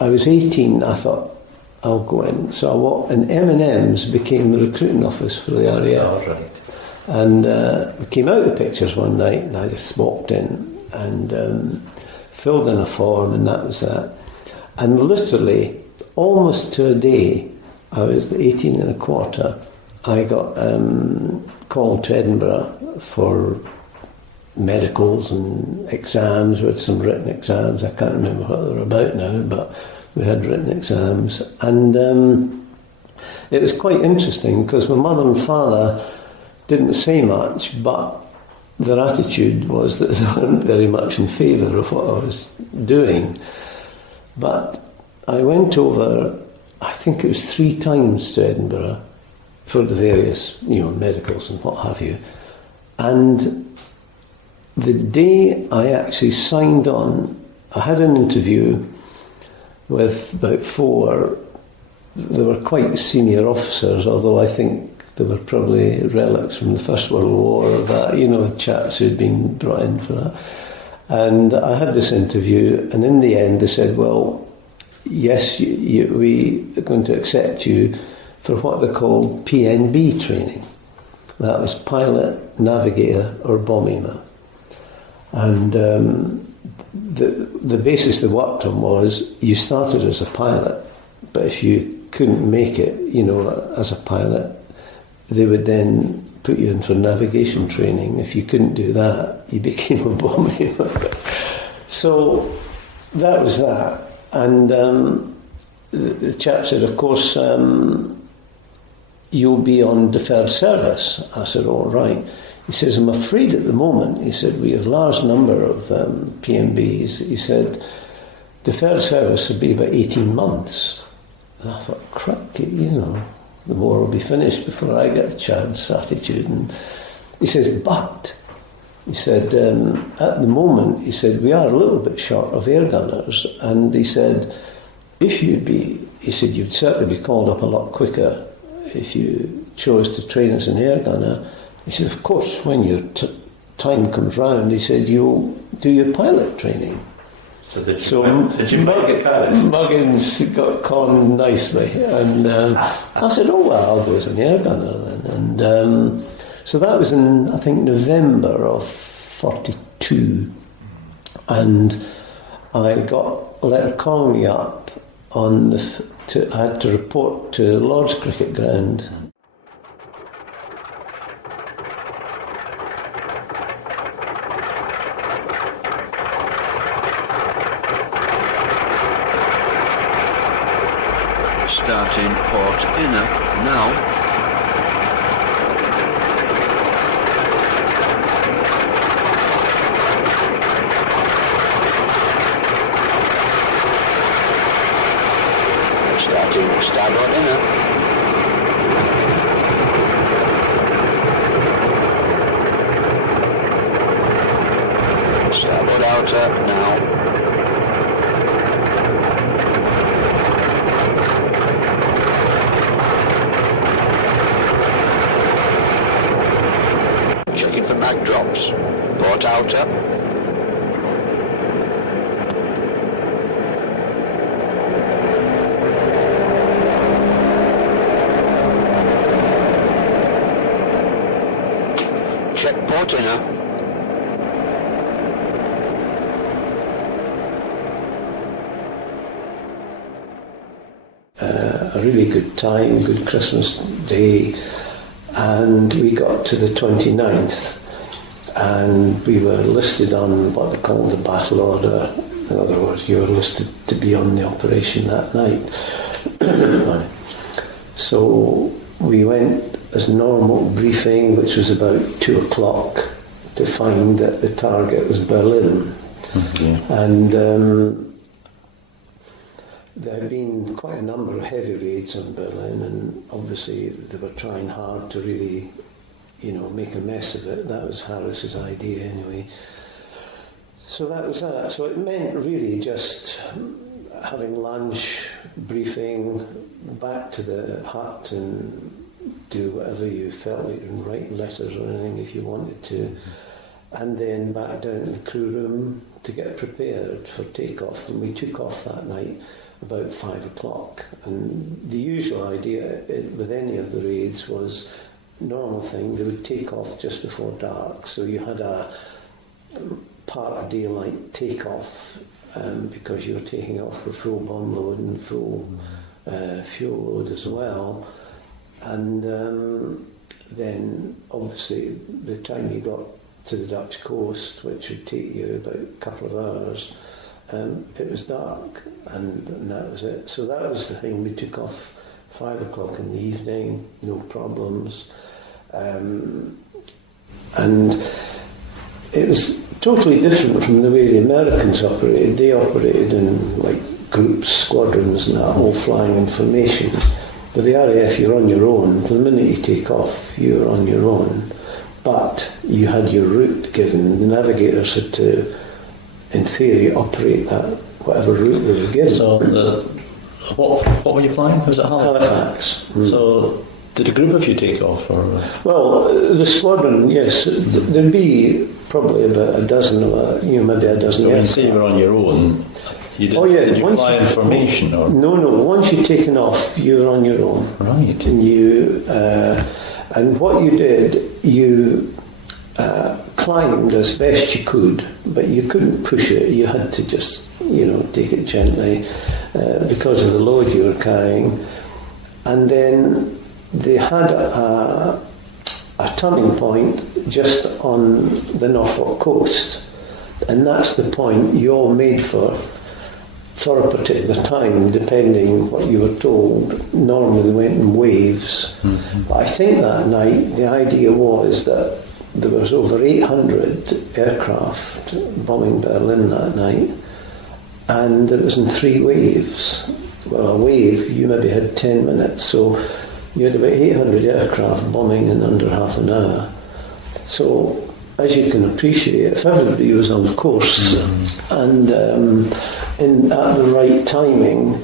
I was 18, I thought, I'll go in. So I walked, and M&M's became the recruiting office for the RAF. Oh, right. And we came out of the pictures one night, and I just walked in and filled in a form, and that was that. And literally, almost to a day, I was 18 and a quarter, I got called to Edinburgh for medicals and exams. We had some written exams. I can't remember what they were about now, but we had written exams. And it was quite interesting because my mother and father didn't say much, but their attitude was that they weren't very much in favour of what I was doing. But I went over, I think it was 3 times to Edinburgh for the various, medicals and what have you. And the day I actually signed on, I had an interview with about 4. They were quite senior officers, although I think they were probably relics from the First World War or that, chaps who'd been brought in for that. And I had this interview, and in the end they said, well, yes, we are going to accept you for what they called PNB training. That was pilot, navigator or bomber. And the basis they worked on was you started as a pilot, but if you couldn't make it, as a pilot, they would then put you in for navigation training. If you couldn't do that, you became a bomber. So that was that. And the chap said, of course, you'll be on deferred service. I said, all right. He says, I'm afraid at the moment, he said, we have a large number of PMBs. He said, deferred service would be about 18 months. And I thought, cracky, the war will be finished before I get a chance attitude. And he says, but, he said, at the moment, he said, we are a little bit short of air gunners. And he said, he said, you'd certainly be called up a lot quicker if you chose to train as an air gunner. He said, of course, when your time comes round, he said, you'll do your pilot training. Did you Muggins got conned nicely. And I said, oh, well, I'll go as an air gunner then. And so that was in, I think, November of 42. And I got a letter calling me up on I had to report to Lord's Cricket Ground. Starting port inner now. Starting starboard inner. Starboard outer now. Checking for mag drops. Port outer. Check port inner. A really good time, good Christmas Day, and we got to the 29th, and we were listed on what they call the battle order. In other words, you were listed to be on the operation that night. So we went as normal briefing, which was about 2 o'clock, to find that the target was Berlin. Mm-hmm. And there had been quite a number of heavy raids on Berlin, and obviously they were trying hard to really, make a mess of it. That was Harris's idea anyway. So that was that. So it meant really just having lunch, briefing, back to the hut and do whatever you felt like, and write letters or anything if you wanted to, and then back down to the crew room to get prepared for takeoff. And we took off that night. about 5 o'clock. And the usual idea with any of the raids was, normal thing, they would take off just before dark. So you had a part of daylight take-off because you were taking off with full bomb load and full fuel load as well. And then obviously the time you got to the Dutch coast, which would take you about a couple of hours, it was dark, and that was it. So that was the thing. We took off 5 o'clock in the evening, no problems, and it was totally different from the way the Americans operated. They operated in like groups, squadrons, and that, all flying in formation. With the RAF, you're on your own. The minute you take off, you're on your own. But you had your route given. The navigators had to, in theory, operate that whatever route they were given. So, what were you flying? Was it Halifax. So, did a group of you take off? Or? Well, the squadron, yes. There'd be probably about a dozen, maybe a dozen. So when you say you were on your own, did you fly in formation? Or? No. Once you'd taken off, you were on your own. Right. And you, and what you did, you climbed as best you could, but you couldn't push it. You had to just, take it gently because of the load you were carrying. And then they had a turning point just on the Norfolk coast, and that's the point you all made for a particular time, depending what you were told. Normally they went in waves. Mm-hmm. But I think that night the idea was that there was over 800 aircraft bombing Berlin that night, and it was in 3 waves. Well, a wave, you maybe had 10 minutes, so you had about 800 aircraft bombing in under half an hour. So, as you can appreciate, if everybody was on course and at the right timing,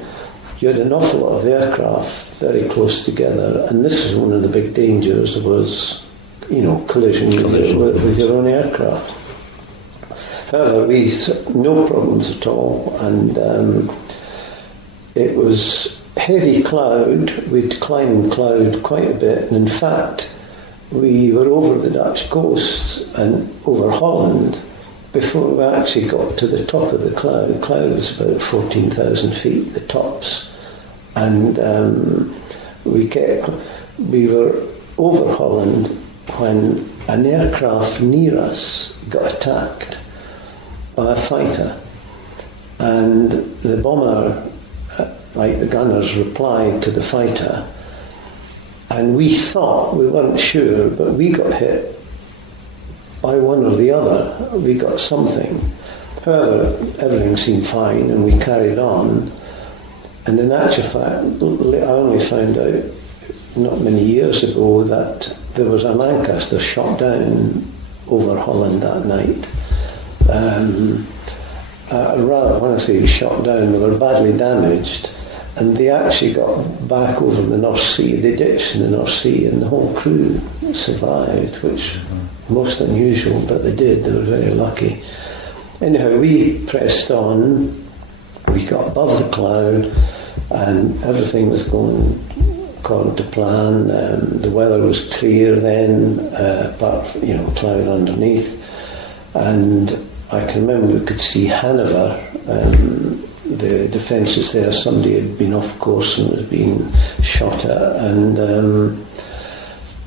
you had an awful lot of aircraft very close together, and this was one of the big dangers, was collision with your own aircraft. However, we no problems at all, and it was heavy cloud. We'd climbed cloud quite a bit, and in fact we were over the Dutch coast and over Holland before we actually got to the top of the cloud. The cloud was about 14,000 feet, the tops, and we were over Holland when an aircraft near us got attacked by a fighter, and the bomber, like the gunners, replied to the fighter, and we weren't sure, but we got hit by one or the other. We got something. However, everything seemed fine, and we carried on. And in actual fact, I only found out not many years ago that there was a Lancaster shot down over Holland that night. Rather, when I say shot down, they were badly damaged, and they actually got back over the North Sea. They ditched in the North Sea, and the whole crew survived, which most unusual, but they did. They were very lucky. Anyhow, we pressed on. We got above the cloud, and everything was going according to plan. The weather was clear then, apart from cloud underneath, and I can remember we could see Hanover. The defences there, somebody had been off course and was being shot at, and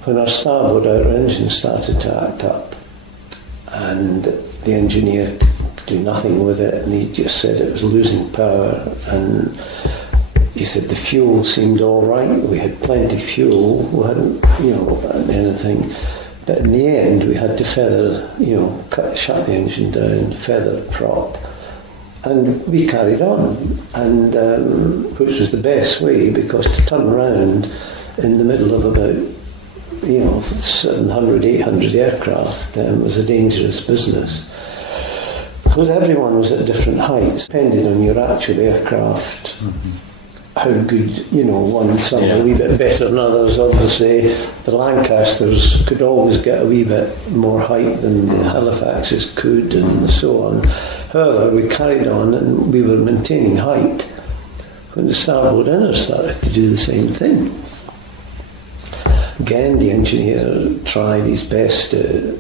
when our starboard outer engine started to act up, and the engineer could do nothing with it, and he just said it was losing power, and he said the fuel seemed all right, we had plenty of fuel, we hadn't anything, but in the end we had to feather, shut the engine down, feather prop, and we carried on, and which was the best way, because to turn around in the middle of about 700, 800 aircraft was a dangerous business, because everyone was at different heights, depending on your actual aircraft. How good, some a wee bit better than others. Obviously, the Lancasters could always get a wee bit more height than the Halifaxes could, and so on. However, we carried on, and we were maintaining height when the starboard inner started to do the same thing. Again, the engineer tried his best to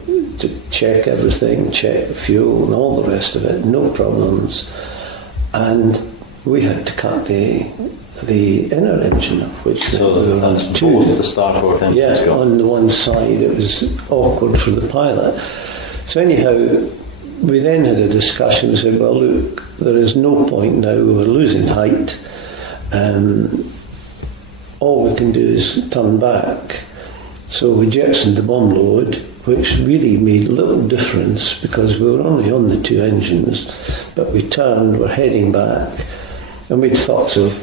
check everything, check the fuel and all the rest of it, no problems. And we had to cut the inner engine, which so that's both the starboard engine. Yeah, on the one side it was awkward for the pilot. So anyhow, we then had a discussion and said, well, look, there is no point now, we're losing height. All we can do is turn back. So we jettisoned the bomb load, which really made little difference because we were only on the two engines, but we turned, we're heading back, and we'd thoughts of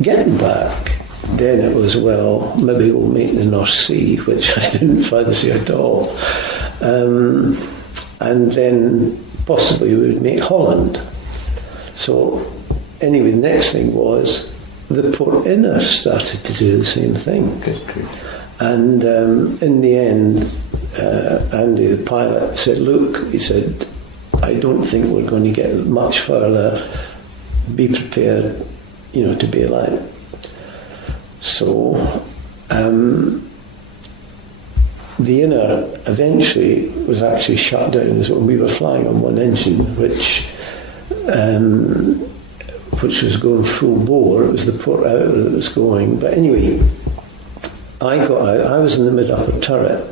getting back. Then it was, well, maybe we'll make the North Sea, which I didn't fancy at all. And then possibly we would make Holland. So anyway, the next thing was the port inner started to do the same thing. And in the end, Andy, the pilot, said, look, he said, I don't think we're going to get much further. Be prepared, to bail out. So the inner eventually was actually shut down. So we were flying on one engine, which was going full bore. It was the port outer that was going. But anyway, I got out. I was in the mid-upper turret,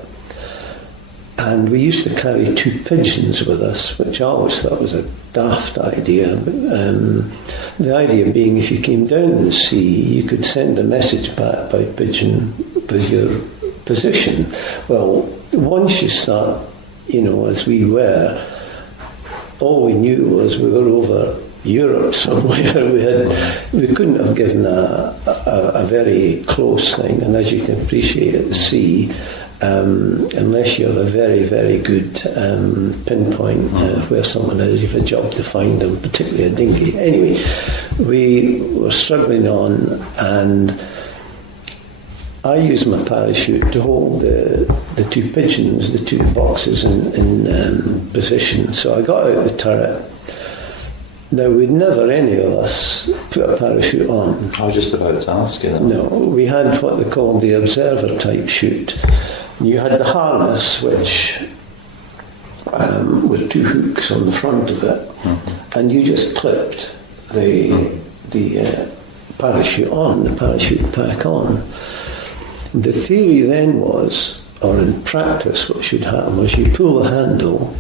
and we used to carry two pigeons with us, which I always thought was a daft idea. The idea being, if you came down to the sea, you could send a message back by pigeon with your position. Well, once you start, as we were, all we knew was we were over Europe somewhere. We couldn't have given a very close thing, and as you can appreciate at the sea, unless you have a very, very good pinpoint where someone is, you have a job to find them, particularly a dinghy. Anyway, we were struggling on, and I used my parachute to hold the two pigeons, the two boxes in position. So I got out the turret. Now, we'd never, any of us, put a parachute on. I was just about to ask you that. No, we had what they called the observer type chute. You had the harness, which with two hooks on the front of it, and you just clipped the parachute on, the parachute pack on. The theory then was, or in practice what should happen was you pull the handle,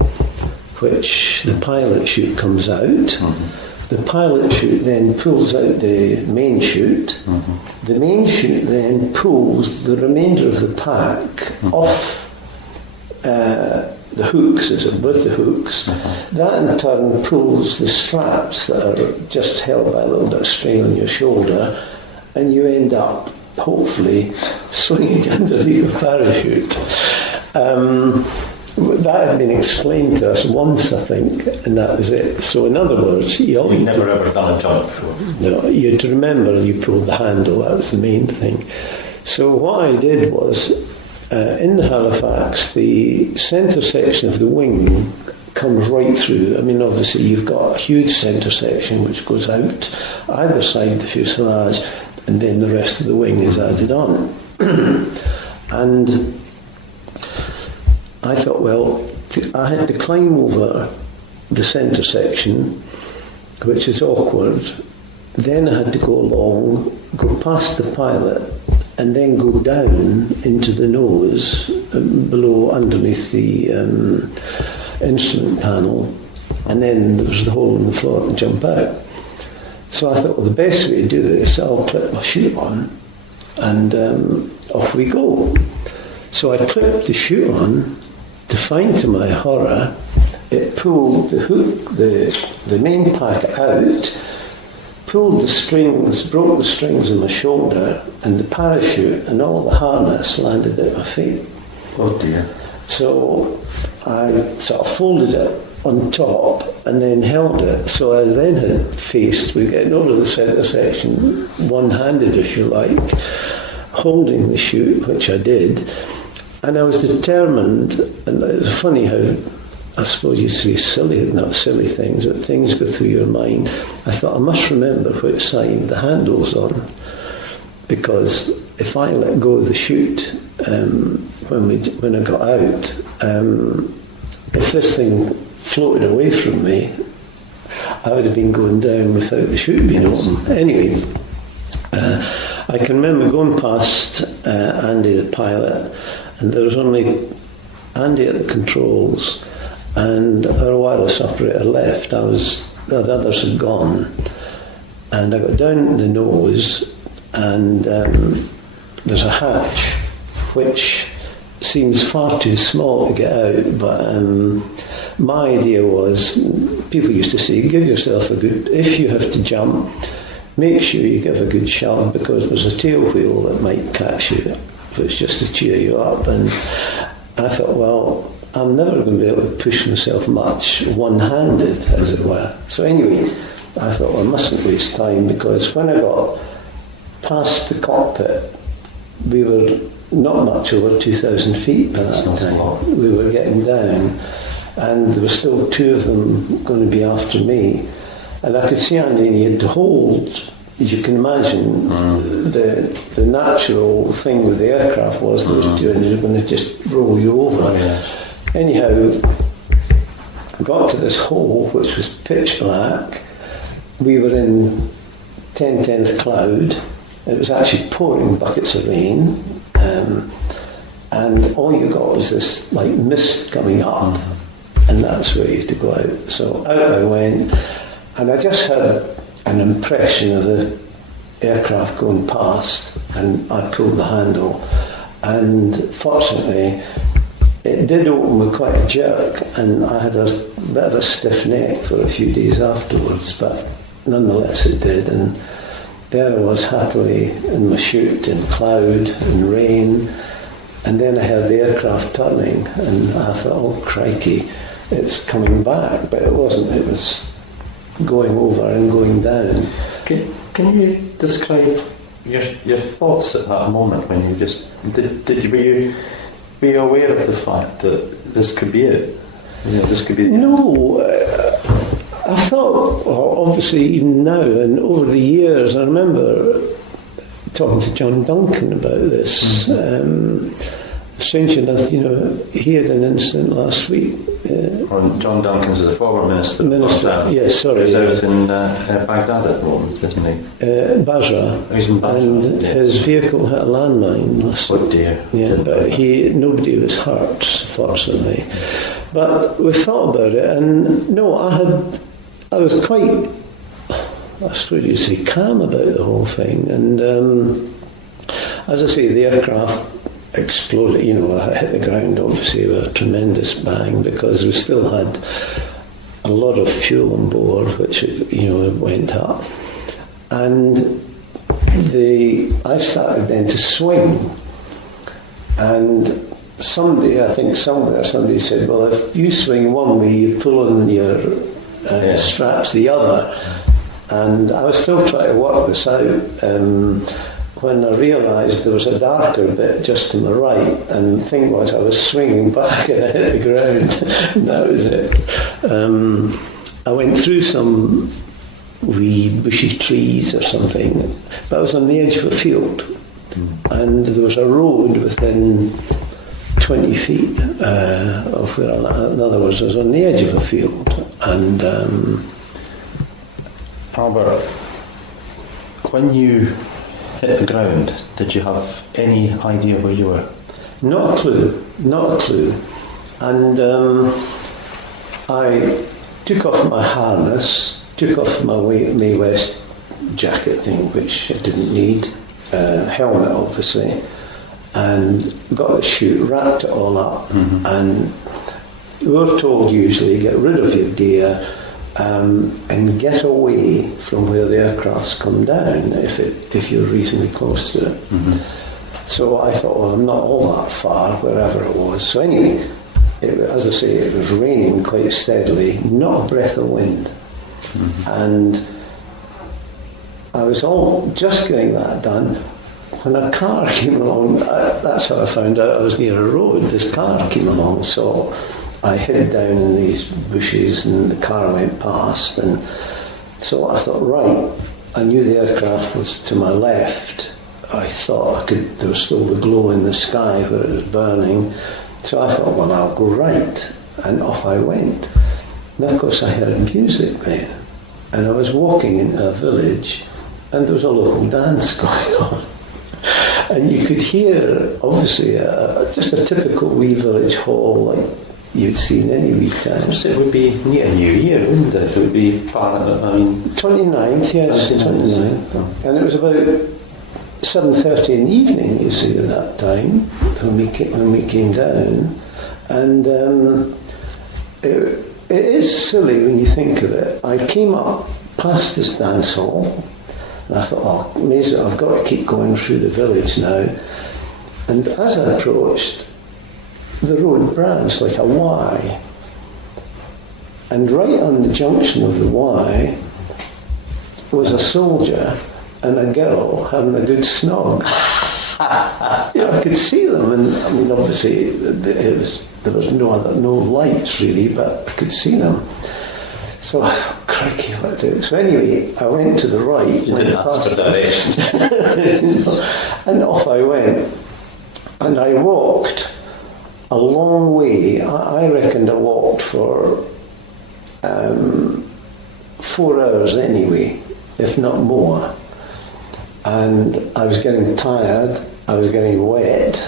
which the pilot chute comes out. The pilot chute then pulls out the main chute. The main chute then pulls the remainder of the pack off the hooks, as it with the hooks. That in turn pulls the straps that are just held by a little bit of strain on your shoulder, and you end up hopefully swinging underneath the parachute. That had been explained to us once, I think, and that was it. So in other words, you've never ever done a jump before. No, you'd remember you pulled the handle, that was the main thing. So what I did was, in the Halifax, the centre section of the wing comes right through. I mean, obviously you've got a huge centre section which goes out either side of the fuselage, and then the rest of the wing is added on. And I thought, well, I had to climb over the centre section, which is awkward. Then I had to go along, go past the pilot, and then go down into the nose, below, underneath the instrument panel, and then there was the hole in the floor to jump out. So I thought, well, the best way to do this, I'll clip my chute on, and off we go. So I clipped the chute on, to find, to my horror, it pulled the hook, the main pack out, pulled the strings, broke the strings on my shoulder, and the parachute and all the harness landed at my feet. Oh dear. So I sort of folded it on top and then held it. So I then had faced with getting over the centre section, one-handed if you like, holding the chute, which I did. And I was determined, and it was funny how I suppose you say not silly things, but things go through your mind. I thought I must remember which side the handle's on, because if I let go of the chute when I got out, if this thing floated away from me, I would have been going down without the chute being open. Anyway, I can remember going past Andy the pilot, and there was only Andy at the controls, and our wireless operator left. The others had gone, and I got down the nose, and there's a hatch which seems far too small to get out, but my idea was, people used to say, give yourself if you have to jump, make sure you give a good shove, because there's a tail wheel that might catch you if it's just to cheer you up. And I thought, well, I'm never going to be able to push myself much one-handed, as it were. So anyway, I thought, well, I mustn't waste time, because when I got past the cockpit, we were not much over 2,000 feet by that time. We were getting down, and there were still two of them going to be after me. And I could see Andy needed to hold. As you can imagine, the natural thing with the aircraft was those two, and they were going to just roll you over. Anyhow, I got to this hole, which was pitch black. We were in 10th cloud. It was actually pouring buckets of rain, and all you got was this like mist coming up, and that's where you had to go out. So out I went, and I just had an impression of the aircraft going past, and I pulled the handle, and fortunately it did open with quite a jerk, and I had a bit of a stiff neck for a few days afterwards, but nonetheless it did. And there I was happily in my chute in cloud and rain, and then I heard the aircraft turning, and I thought, oh crikey, it's coming back, but it wasn't. It was going over and going down. Can you describe your thoughts at that moment when you just were you aware of the fact that this could be it? This could be. No, I thought, obviously, even now and over the years, I remember talking to John Duncan about this. Strange enough, he had an incident last week. John Duncan's the former minister. Yes, sorry. He's out in Baghdad at the moment, isn't he? Basra. He's in Basra. And his vehicle hit a landmine last week. Oh dear. Yeah, but nobody was hurt, fortunately. But we thought about it, and no, I was quite, I suppose you'd say, calm about the whole thing. And as I say, the aircraft exploded, I hit the ground obviously with a tremendous bang, because we still had a lot of fuel on board, which went up, and I started then to swing, and somebody said, well, if you swing one way, you pull on your straps the other, and I was still trying to work this out when I realised there was a darker bit just to my right, and the thing was I was swinging back and I hit the ground, and that was it. I went through some wee bushy trees or something, but I was on the edge of a field, and there was a road within 20 feet of where in other words, I was on the edge of a field. And Albert, when you hit the ground, did you have any idea where you were? Not a clue. And I took off my harness, took off my Mae West jacket thing, which I didn't need, helmet obviously, and got the chute, wrapped it all up, and we were told usually get rid of your gear and get away from where the aircraft's come down if you're reasonably close to it. So I thought, well, I'm not all that far, wherever it was. So anyway, as I say, it was raining quite steadily, not a breath of wind. And I was all just getting that done when a car came along. That's how I found out I was near a road. This car came along, so I hid down in these bushes and the car went past, and so I thought, right, I knew the aircraft was to my left. I thought there was still the glow in the sky where it was burning, so I thought, well, I'll go right, and off I went. And of course I heard music then, and I was walking into a village, and there was a local dance going on. And you could hear, obviously, just a typical wee village hall like you'd see in any wee town. So it would be near New Year, wouldn't it? It would be 29th, yes, 29th. Oh. And it was about 7:30 in the evening, you see, at that time, when we came down. And it is silly when you think of it. I came up past this dance hall, and I thought, oh, amazing, I've got to keep going through the village now. And as I approached, the road branched like a Y. And right on the junction of the Y was a soldier and a girl having a good snog. I could see them, and I mean, obviously, there was no lights really, but I could see them. So I thought, crikey, what do I do? So anyway, I went to the right. You didn't ask for directions. And off I went. And I walked a long way. I reckoned I walked for 4 hours anyway, if not more. And I was getting tired, I was getting wet,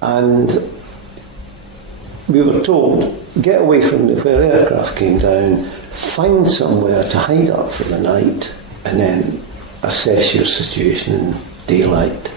and we were told, get away from where aircraft came down, find somewhere to hide up for the night, and then assess your situation in daylight.